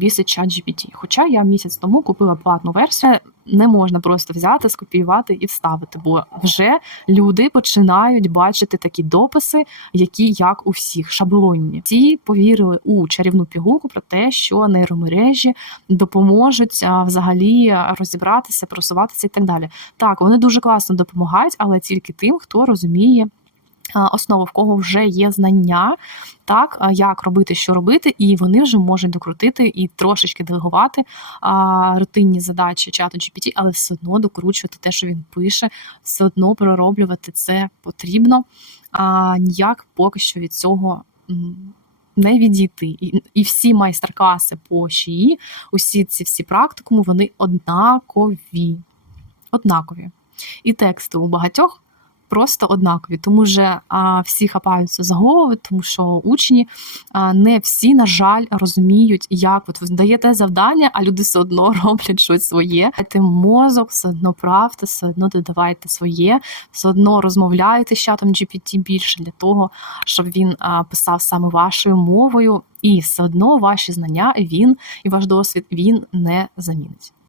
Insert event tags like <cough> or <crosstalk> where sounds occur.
бісить чат. Хоча я місяць тому купила платну версію, не можна просто взяти, скопіювати і вставити, бо вже люди починають бачити такі дописи, які як у всіх шаблонні. Ті повірили у чарівну пігулку про те, що нейромережі допоможуть а, взагалі розібратися, просуватися і так далі. Так, вони дуже класно допомагають, але тільки тим, хто розуміє. А, Основу, в кого вже є знання, так як робити, що робити, і вони вже можуть докрутити і трошечки делегувати а, рутинні задачі чату GPT, але все одно докручувати те, що він пише, все одно пророблювати це потрібно. А ніяк поки що від цього не відійти. І, і всі майстер-класи по ШІІ, усі ці всі практикуми, вони однакові. Однакові. І тексти у багатьох просто однакові, тому а, всі хапаються за голови, тому що учні не всі, на жаль, розуміють, як от ви даєте завдання, а люди все одно <laughs> роблять щось своє. Дайте мозок, все одно правте, все одно додавайте своє, все одно розмовляйте з чатом GPT більше для того, щоб він писав саме вашою мовою, і все одно ваші знання він і ваш досвід він не замінить.